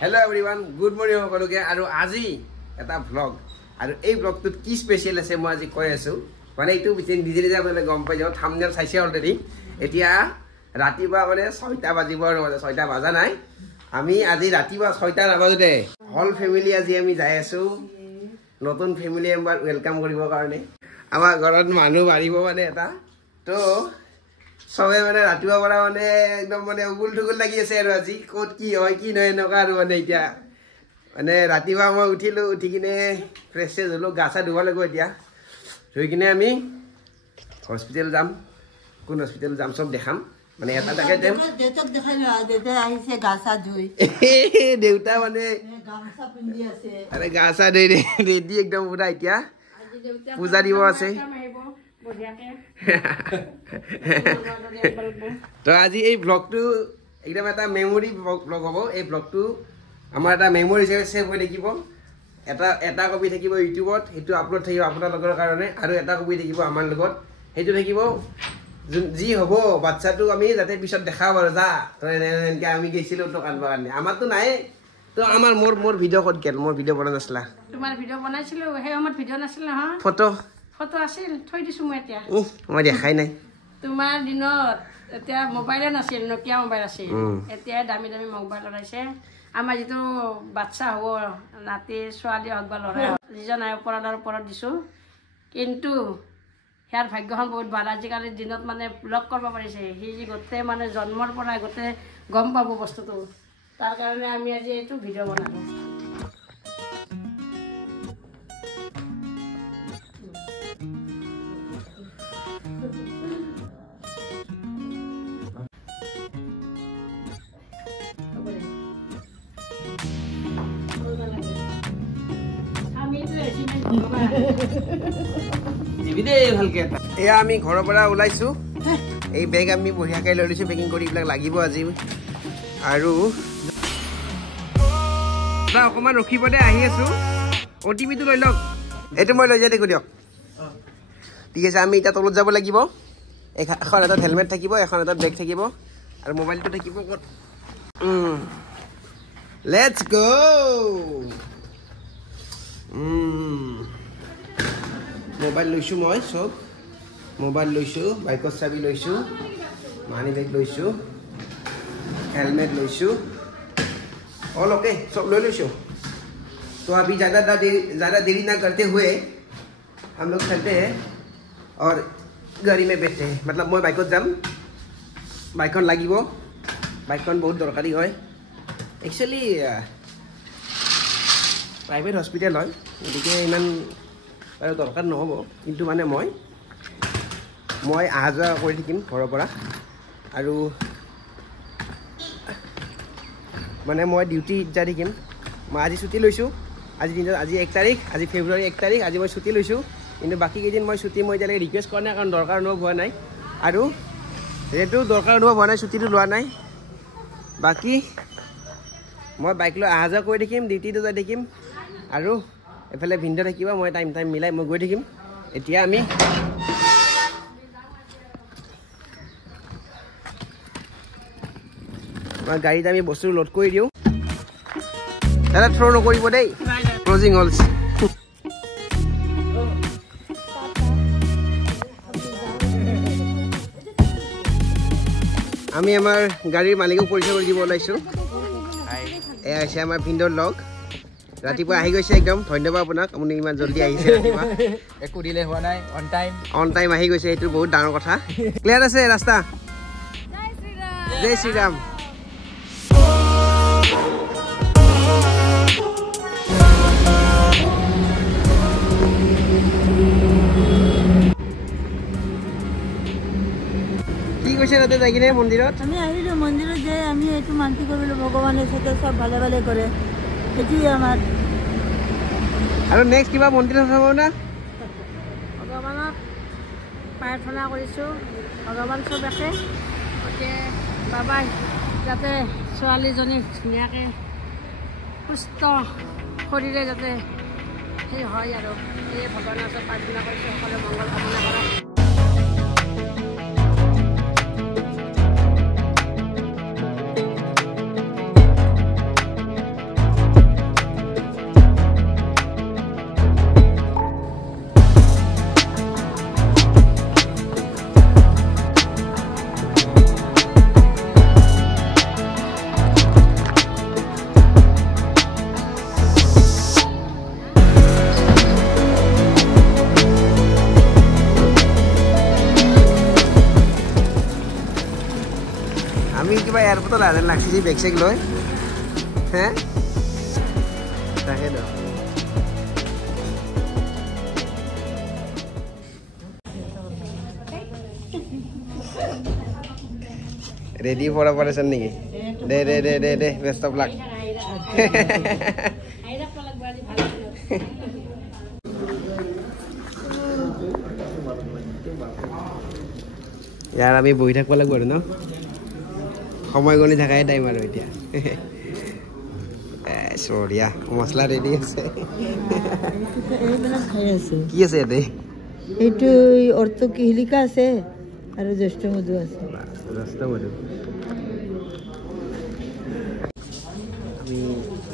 Hello everyone, good morning সকলোকে আৰু আজি এটা vlog আৰু এই vlogটোত কি স্পেশাল আছে মই আজি কৈ আছো মানে এইটো নিজে নিজে আপোনালোকে গম পাই যাও থাম্বনেল চাইছে অলৰেডি এতিয়া ৰাতিপুৱা মানে 6টা বাজিব আৰু 6টা বাজা নাই আমি আজি ৰাতিপুৱা 6টা নাবাজতে হল ফ্যামিলি আজি আমি যাই আছো নতুন ফ্যামিলি মেম্বাৰ ওয়েলকাম কৰিবৰ কাৰণে আমাৰ ঘৰত মানুহ বাঢ়িব মানে এটা তো সবে মানে ৰাতিপুৱা পৰা মানে একদম মানে উগুল ঠুগুল লাগি আছে আৰু আজি কোত কি হয় কি নহয় নকা আৰু মানে এতিয়া মানে ৰাতিপুৱা মই উঠিলো উঠি কিনে ফ্ৰেছ হলো গাছা ধুব লাগিব এতিয়া ধুই কিনে আমি হস্পিটেল যাম কোন হস্পিটেল যাম সব দেখাম মানে এটা তাকে দেম দেউতাক দেখাই না দেউতা আহিছে গাছা ধুই দেউতা মানে গামছা পিন্ধি আছে আরে গাছা ধুই ৰেডি একদম পুৰা এতিয়া পূজা দিব আছে তো আজি এই ব্লগটো একদম এটা মেমৰি ব্লগ হ'ব এই ব্লগটো আমাৰ এটা মেমৰি হিচাপে সেভ হৈ থাকিব এটা কপি থাকিব ইউটিউবত হেতু আপলোড থাকিব আপোনালোকৰ কাৰণে আৰু এটা কপি থাকিব আমাৰ লগত হেতু থাকিব যি হ'ব বাচ্চাটো আমি যাতে পিছত দেখাব আৰু যা তো এনেকৈ আমি গৈছিলো তো কানবা কাৰণে আমাৰতো নাই তো আমাৰ মোৰ ভিডিঅ' ক'ত গেল মোৰ ভিডিঅ' বনা নাছিলা তোমাৰ ভিডিঅ' বনাইছিলো সেই সময়ত ভিডিঅ' নাছিল নহয় ফটো আছিল থৈ দিছো মই এতিয়া মই দেখাই নাই তোমাৰ দিনত এতিয়া মোবাইলে নাছিল নকিয়া মোবাইল আছিল এতিয়া দামী দামী মোবাইল ওলাইছে আমাৰ যিটো বাচ্চা হ'ব নাতি ছোৱালী হওক বা ল'ৰা যিজন ওপৰত দিছো কিন্তু ইয়াৰ ভাগ্যখন বহুত ভাল আজিকালিৰ দিনত মানে ব্লগ কৰিব পাৰিছে সি গোটেই মানে জন্মৰ পৰা গোটেই গম পাব বস্তুটো তাৰ কাৰণে আমি আজি এইটো ভিডিঅ' বনালো এয়া আমি ঘৰৰ পৰা ওলাইছো এই বেগ আমি বঢ়িয়াকৈ লৈ লৈছো পেকিং কৰি এইবিলাক লাগিব আজি আৰু অকণমান ৰখিব দে আহি আছো অ'টিপিটো লৈ লওক এইটো মই লৈ যাই দেখো দিয়ক ঠিক আছে আমি এতিয়া তলত যাব লাগিব এখন এটা হেলমেট থাকিব এখন এটা বেগ থাকিব আৰু মোবাইলটো থাকিব ক'ত লেটছ গো মোবাইল লৈছো মই সব মোবাইল লৈছো বাইকৰ চাবি লৈছো মানি বেগ লৈছো हेलमेट লৈছো ऑल ओके सब ले लो तो अभी ज़्यादा देरी ना करते हुए हम लोग चलते हैं और गाड़ी में बैठते हैं मतलब मैं बाइक जाम बाइक लगे बाइक बहुत दरकारी है एक्चुअली प्राइवेट हस्पिटेल है गति इन दरकार नहब कि माने मैं अहा जा कर थकिम घर और माने मैं डिউটি जा थकिम मैं आज छुट्टी लैसो आज दिन आज 1 तारिख आज फेब्रुवारी 1 तारिख आज मैं छुट्टी लैसो कि बाकी केदिन मैं छुट्टी मैं इतना रिक्वेस्ट কৰা নাই कारण दरकार अनुभव हुआ ना और जेहेतु दरकार अनुभव हुआ ना छुट्टी लोৱা নাই बाकी मैं बाइक लो अहा जा कर थकिम डिউটি जा थकिम और एफाले भिन्द থাকিব मैं टाइम मिलाई मैं गई थकिम এতিয়া আমি गाड़ीत आमी बस्तु लोड कर दिও दादा थ्रो नकरिब देই क्लोजिंग हल्स आमी आमार गाड़ीर मालिকক परिचय कर দিব ওলাইছো এয়া আছে আমাৰ ভিন্দৰ লগ ৰাতিপুৱা আহি গৈছে একদম ধন্যবাদ আপোনাক আপুনি ইমান জলদি আহিছে ৰাতিপুৱা একো ডিলে হোৱা নাই অন টাইম আহি গৈছে এটো বহুত ডাঙৰ কথা ক্লিয়াৰ আছে ৰাস্তা জয় শ্ৰী ৰাম मंदिर मंदिर मानती भगवान सब भाले भाले करे नेक्स्ट क्या मंदिर ना भगवान प्रार्थना भगवान सब एके बाबा जाते छोवालीजनी धुनियाके सुस्थ शरीरे जाते भगवान प्रार्थना कर मंगल कामना कर যেন লাগিছে বেগ চেগ লৈ হে তাকে ৰেডি ফৰ অপাৰেশ্যন নেকি দে দে দে দে দে বেষ্ট অফ লাক ইয়াৰ আমি বহি থাকিব লাগিব আৰু ন সময় গণি থাকাই টাইম আৰু এতিয়া চৰিয়া মছলা ৰেডি আছে কি আছে ইয়াতে এইটো অৰ্থ কিহলিকা আছে আৰু জ্যেষ্ঠ মধু আছে জ্যেষ্ঠ মধু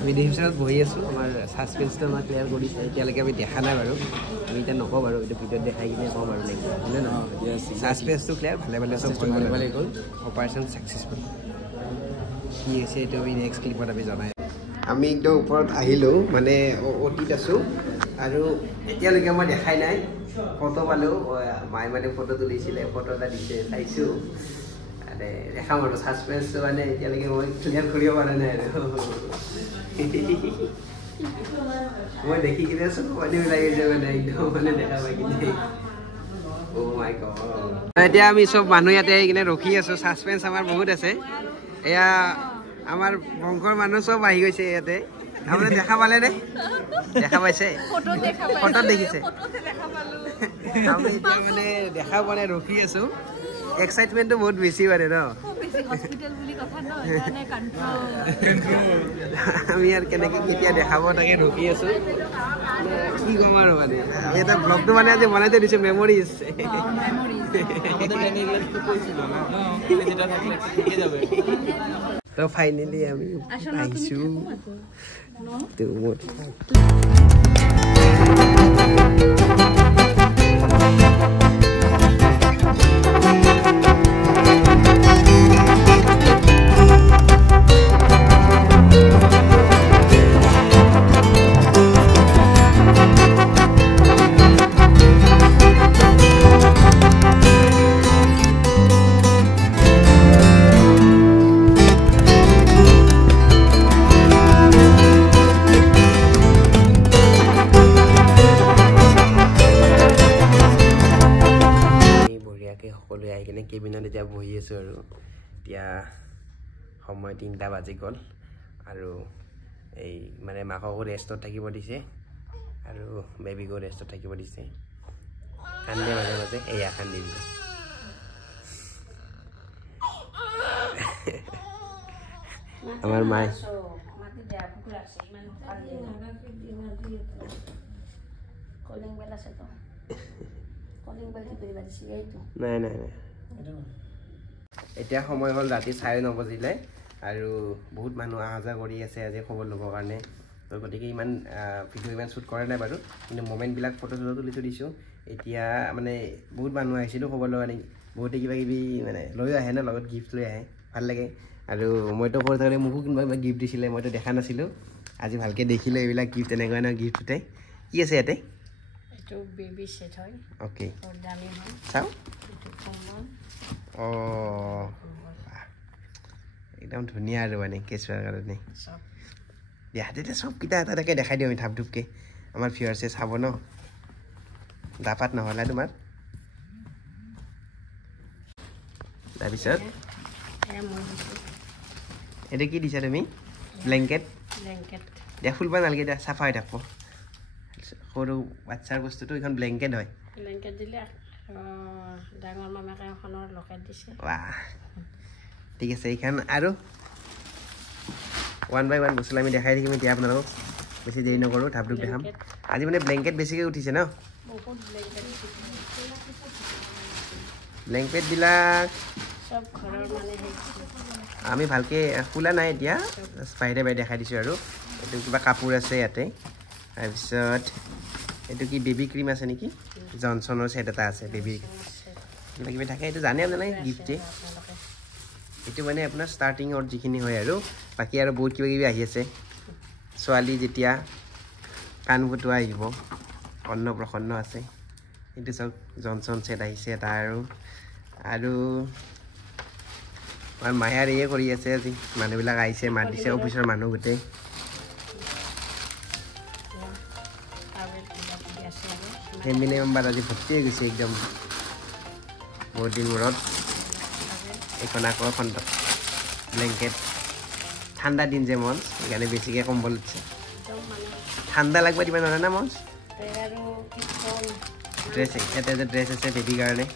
আমি ডিভিশ্যনত বহি আছোঁ আমাৰ ছাছপেন্সটো আমাৰ ক্লিয়াৰ কৰিছে এতিয়ালৈকে আমি দেখা নাই বাৰু আমি এতিয়া নকওঁ বাৰু এইটো ভিডিঅ'ত দেখাই কিনে কওঁ বাৰু নেকি হয়নে নহয় ছাছপেন্সটো ক্লিয়াৰ ভালে ভালে চব ভালে গ'ল অপাৰেশ্যন ছাকচেছফুল কি হৈছে এইটো আমি নেক্সট ক্লিপত আমি জনাই আমি একদম ওপৰত আহিলোঁ মানে অতীত আছোঁ আৰু এতিয়ালৈকে মই দেখাই নাই ফটো পালোঁ মায়ে মানে ফটো তুলিছিলে ফটো এটা দিছে চাইছোঁ মানে দেখাম আৰু ছাছপেন্সটো মানে এতিয়ালৈকে মই ক্লিয়াৰ কৰিব পৰা নাই আৰু মই দেখি কিনে চকু পানী ওলাই গৈছে মানে একদম মানে দেখা পাই কিনে এতিয়া আমি চব মানুহ ইয়াতে আহি কিনে ৰখি আছোঁ ছাছপেন্স আমাৰ বহুত আছে এয়া আমাৰ বংশৰ মানুহ চব আহি গৈছে ইয়াতে আপুনি দেখা পালে নে দেখা পাইছে ফটোত দেখিছে আমি এতিয়া মানে দেখা পোৱা নাই ৰখি আছোঁ এক্সাইটমেণ্টটো বহুত বেছি মানে ন আমি আৰু কেনেকৈ কেতিয়া দেখাব তাকে ৰখি আছোঁ কি ক'ম আৰু মানে আমি এটা ব্লগটো মানে আজি বনাই থৈ দিছোঁ মেমৰিজ তো ফাইনেলি আমি আহিছোঁ সকলোৱে আহি কিনে কেবিনত এতিয়া বহি আছোঁ আৰু এতিয়া সময় 3টা বাজি গ'ল আৰু এই মানে মাককো ৰেষ্টত থাকিব দিছে আৰু বেবীকো ৰেষ্টত থাকিব দিছে কান্দে মাজে মাজে এয়া কান্দি দিলে আমাৰ মায়ে নাই নাই নাই এতিয়া সময় হ'ল ৰাতি 9:30 বাজিলে আৰু বহুত মানুহ অহা যোৱা কৰি আছে আজি খবৰ ল'বৰ কাৰণে তো গতিকে ইমান ভিডিঅ' ইমান শ্বুট কৰা নাই বাৰু কিন্তু মোমেণ্টবিলাক ফটো চটো তুলি থৈ দিছোঁ এতিয়া মানে বহুত মানুহ আহিছিলোঁ খবৰ লোৱা নেকি বহুতে কিবা কিবি মানে লৈ আহে ন লগত গিফ্ট লৈ আহে ভাল লাগে আৰু মইতো সৰু থাকোঁতে মোকো কোনোবা গিফ্ট দিছিলে মইতো দেখা নাছিলোঁ আজি ভালকৈ দেখিলোঁ এইবিলাক গিফ্ট এনেকুৱা ন গিফ্টতে কি আছে ইয়াতে বেবী সেট হয় ওকে দামি হয় চাও একদম ধুনীয়া আৰু মানে কেঁচুৱাৰ কাৰণে দিয়া তেতিয়া চবকেইটা এটা এটাকৈ দেখাই দিওঁ আমি ধাপধুপকৈ আমাৰ ভিউৱাৰ্ছে চাব ন দাপাত নহ'লে তোমাৰ তাৰপিছত এইটো কি দিছা তুমি ব্লেংকেট দিয়া ফুলবা নালাগে দিয়া চাফা হৈ থাকিব সৰু বাচ্চাৰ বস্তুটো এইখন ব্লেংকেট হয় ব্লেংকেট দিলে ডাঙৰ মামাকে এখনৰ লকেট দিছে বাহ ঠিক আছে এইখন আৰু 1 by 1 বস্তু আমি দেখাই থাকিম এতিয়া আপোনালোকক বেছি দেৰি নকৰোঁ ধাপধুপ দেখাম আজি মানে ব্লেংকেট বেছিকৈ উঠিছে ন বহুত ব্লেংকেটবিলাক সব ঘৰৰ মানে আমি ভালকৈ খোলা নাই এতিয়া বাহিৰে বাহিৰে দেখাই দিছোঁ আৰু এইটো কিবা কাপোৰ আছে ইয়াতে তাৰপিছত এইটো কি বেবী ক্ৰীম আছে নেকি জনছনৰ ছেট এটা আছে বেবী কিবা কিবি থাকে এইটো জানে আপোনালোকে গিফ্টে এইটো মানে আপোনাৰ ষ্টাৰ্টিঙৰ যিখিনি হয় আৰু বাকী আৰু বহুত কিবা কিবি আহি আছে ছোৱালী যেতিয়া কাণ ফুটোৱা আহিব অন্নপ্ৰসন্ন আছে এইটো চব জনছন ছেট আহিছে এটা আৰু আমাৰ মায়াৰ ইয়ে কৰি আছে আজি মানুহবিলাক আহিছে মাত দিছে অফিচৰ মানুহ গোটেই ফেমিলি মেম্বাৰ আজি ভৰ্তি হৈ গৈছে একদম বহুত দিন মূৰত এইখন আকৌ এখন ব্লেংকেট ঠাণ্ডা দিন যে মঞ্চ সেইকাৰণে বেছিকৈ কম্বল দিছে ঠাণ্ডা লাগব দিব নোৱাৰে না মঞ্চ ড্ৰেছ ইয়াতে যে ড্ৰেছ আছে বেবীৰ কাৰণে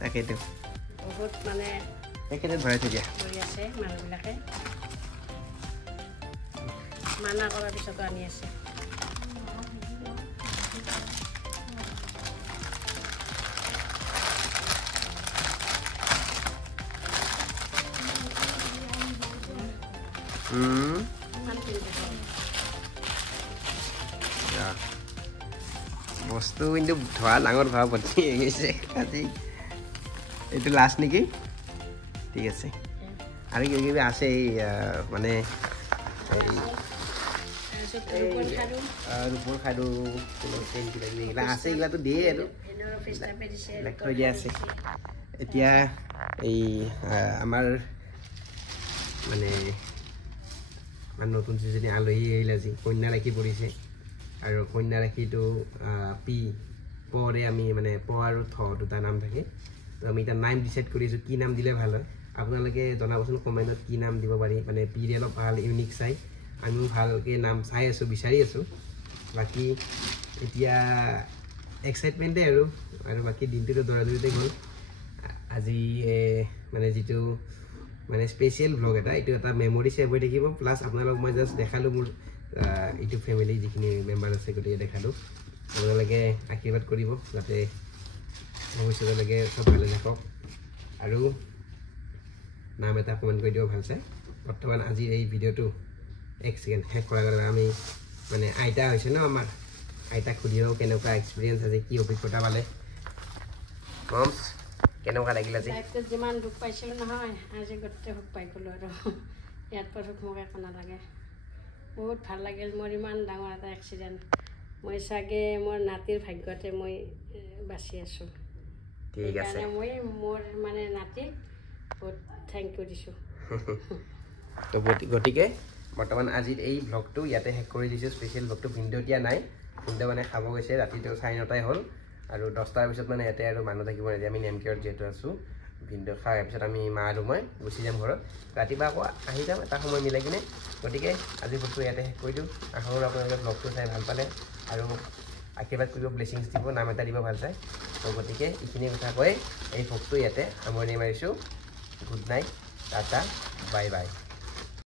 তাকেইতো বহুত মানে একেবাৰে ভৰাই থৈ দিয়া কৰি আছে মানুহবিলাকে মানা কৰাৰ পিছতো আনি আছে বস্তু কিন্তু ধোৱা ডাঙৰ ধোৱা ভৰ্তি হৈ গৈছে আজি এইটো লাষ্ট নেকি ঠিক আছে আৰু কিবা কিবি আছে এই মানে ৰূপৰ খাৰু কিবা কিবি এইগিলা আছে এইগিলাটো দিয়ে আৰু থৈ দিয়া আছে এতিয়া এই আমাৰ মানে নতুন যিজনী আলহী আহিল আজি কন্যা ৰাখি পৰিছে আৰু কন্যা ৰাখিটো পৰে আমি মানে প আৰু থ দুটা নাম থাকে তো আমি এতিয়া নাম ডিচাইড কৰিছোঁ কি নাম দিলে ভাল হয় আপোনালোকে জনাবচোন কমেণ্টত কি নাম দিব পাৰি মানে পিৰে অলপ ভাল ইউনিক চাই আমিও ভালকৈ নাম চাই আছোঁ বিচাৰি আছোঁ বাকী এতিয়া এক্সাইটমেণ্টে আৰু বাকী দিনটোতো দৌৰাদৌৰিতে গ'ল আজি মানে যিটো মানে স্পেচিয়েল ব্লগ এইটো এটা মেমৰি ছেভ হৈ থাকিব প্লাছ আপোনালোকক মই জাষ্ট দেখালোঁ মোৰ ইউটিউব ফেমিলি যিখিনি মেম্বাৰ আছে গতিকে দেখালোঁ আপোনালোকে আশীৰ্বাদ কৰিব যাতে ভৱিষ্যতলৈকে চব ভালে থাকক আৰু নাম এটা কমেণ্ট কৰি দিব ভাল চাই বৰ্তমান আজিৰ এই ভিডিঅ'টো এক ছেকেণ্ড শেষ কৰাৰ কাৰণে আমি মানে আইতা হৈছে ন আমাৰ আইতাক সুধিও কেনেকুৱা এক্সপিৰিয়েঞ্চ আছে কি অভিজ্ঞতা পালে মমছ কেনেকুৱা লাগিল আজি যিমান দুখ পাইছিলোঁ নহয় আজি গোটেই সুখ পাই গ'লোঁ আৰু ইয়াত পৰা সুখ মোক একো নালাগে বহুত ভাল লাগিল মোৰ ইমান ডাঙৰ এটা এক্সিডেণ্ট মই চাগে মোৰ নাতিৰ ভাগ্যতে মই বাচি আছোঁ ঠিক আছে মই মোৰ মানে নাতিক বহুত থেংক ইউ দিছোঁ তো গতিকে বৰ্তমান আজিৰ এই ব্লগটো ইয়াতে শেষ কৰি দিছোঁ স্পেচিয়েল ব্লগটো ভিডিঅ' দিয়া নাই ভিডিঅ' মানে খাব গৈছে ৰাতিটো 9:30 হ'ল আৰু 10টাৰ পিছত মানে ইয়াতে আৰু মানুহ থাকিব নিদিয়ে আমি নেমকেয়াৰত যিহেতু আছোঁ ভিডিঅ' খোৱাৰ পিছত আমি মা আৰু মই গুচি যাম ঘৰত ৰাতিপুৱা আকৌ আহি যাম এটা সময় মিলাই কিনে গতিকে আজি ব্লগটো ইয়াতে শেষ কৰি দিওঁ আশা কৰোঁ আপোনালোকে ব্লগটো চাই ভাল পালে আৰু আশীৰ্বাদ কৰিব ব্লেছিংছ দিব নাম এটা দিব ভাল চাই তো গতিকে এইখিনি কথা কৈ এই ব্লগটো ইয়াতে সামৰণি মাৰিছোঁ good night tata bye bye